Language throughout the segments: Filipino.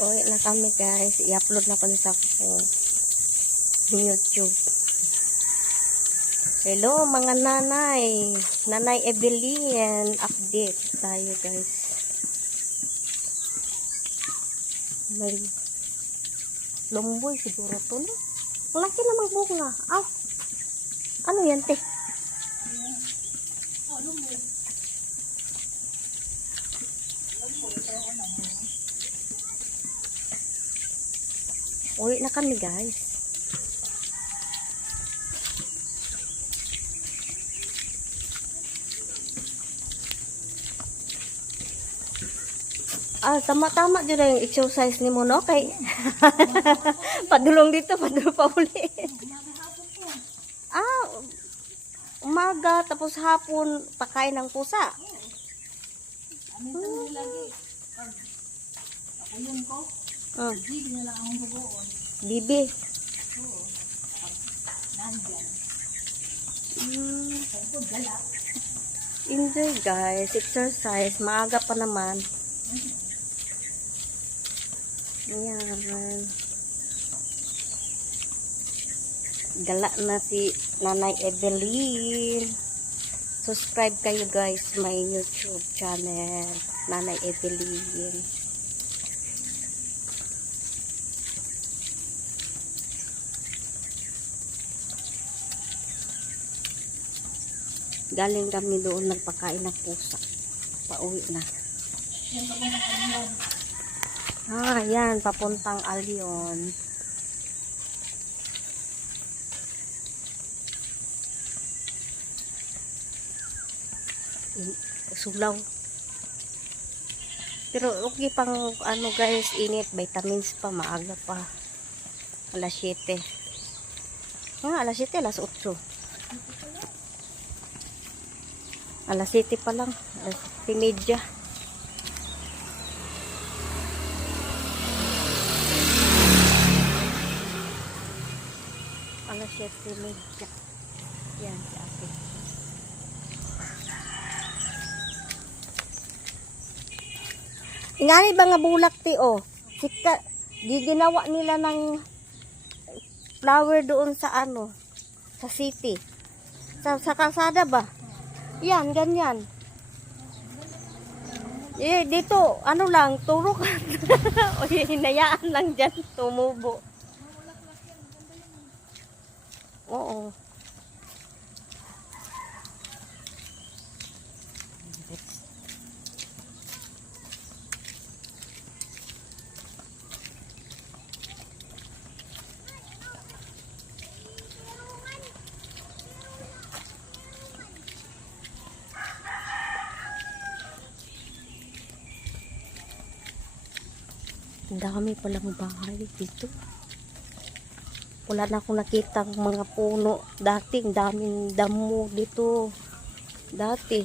Uwi na kami guys. I-upload na ko sa YouTube. Hello mga nanay. Nanay Evelyn. Update tayo guys. May lumboy siguro to no? Ang laki namang bunga. Ah, ano yan te? Lumboy. Uwi na kami guys. Ah, tama-tama dito yung exercise ni mo, no? Kay padulong dito, padulong pa uli. Ah, umaga, tapos hapon, pakain ng pusa. Ayun ko. Bibi na lang ang bubuon. Bibi. Oo. Nandyan. Gala. Enjoy guys, exercise, maaga pa naman. Ayan. Gala na si Nanay Evelyn. Subscribe kayo guys my YouTube channel, Nanay Evelyn. Galing kami doon nagpakain ng pusa. Pauwi na. Ah, yan. Papuntang Alyon. Sulaw. Pero okay pang ano guys, init. Vitamins pa. Maaga pa. Alas 7. Ah, alas 7, alas 8. Alas 7 pa lang. Alas 7:30. Alas 7:30. Yan si ate. Ingani ba nga bulak ti o? Sika, di ginawa nila ng flower doon sa ano? Sa city. Sa kalsada ba? Yan, ganyan. Eh, dito, ano lang, turok. O, hinayaan lang dyan, tumubo. Oo. Ang dami palang bahay dito. Wala na akong nakita mga puno. Dati, ang daming damo dito. Dati.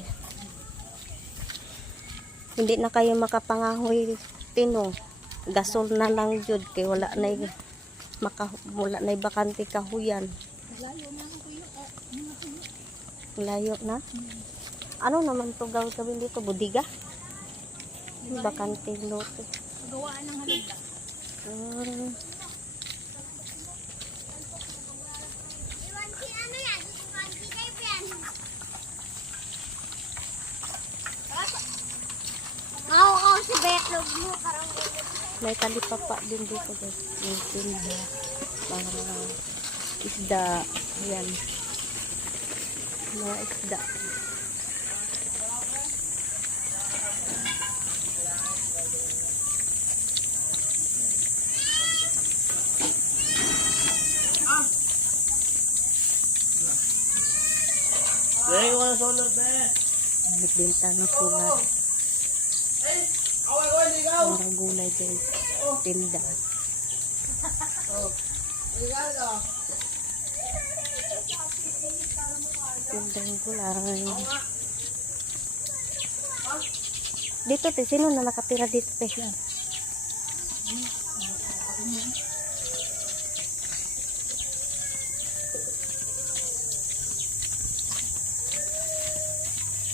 Hindi na kayo makapangahoy tino. Gasol na lang jud kay wala na bakante kahuyan. Layo na. Ano naman to gawin dito? Budiga? Bakante lote. Gawaan ng halugda. Si betlog mo parang may talipapa din dito guys. Yung tinda. Mga isda. Ayan. Mga isda. Nagbenta ng sulat. Mga gulay guys. Tinda. Tindang gulay. Dito te, sino na nakatira dito te?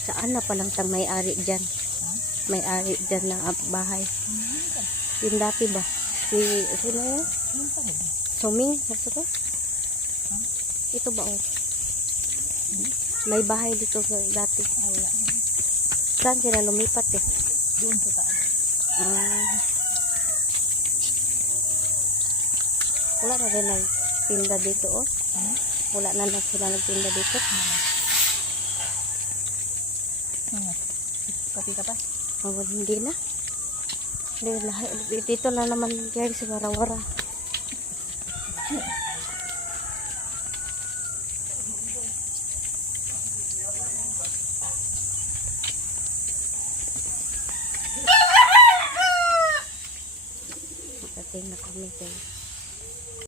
Saan na palang tang may-ari dyan? May-ari dyan ng bahay. Yung dati ba? Sino yun? Yun pa rin. Suming? Nasa to? Ito ba oh? May bahay dito dati. Wala. Saan sila lumipat eh? Doon sa taas. Ah. Wala na rin nagtinda dito oh. Wala na sila nagtinda dito. Kapi ka pa? Oh, hindi na. Hindi na. Dito na naman guys, wara-wara. Makating na kami guys.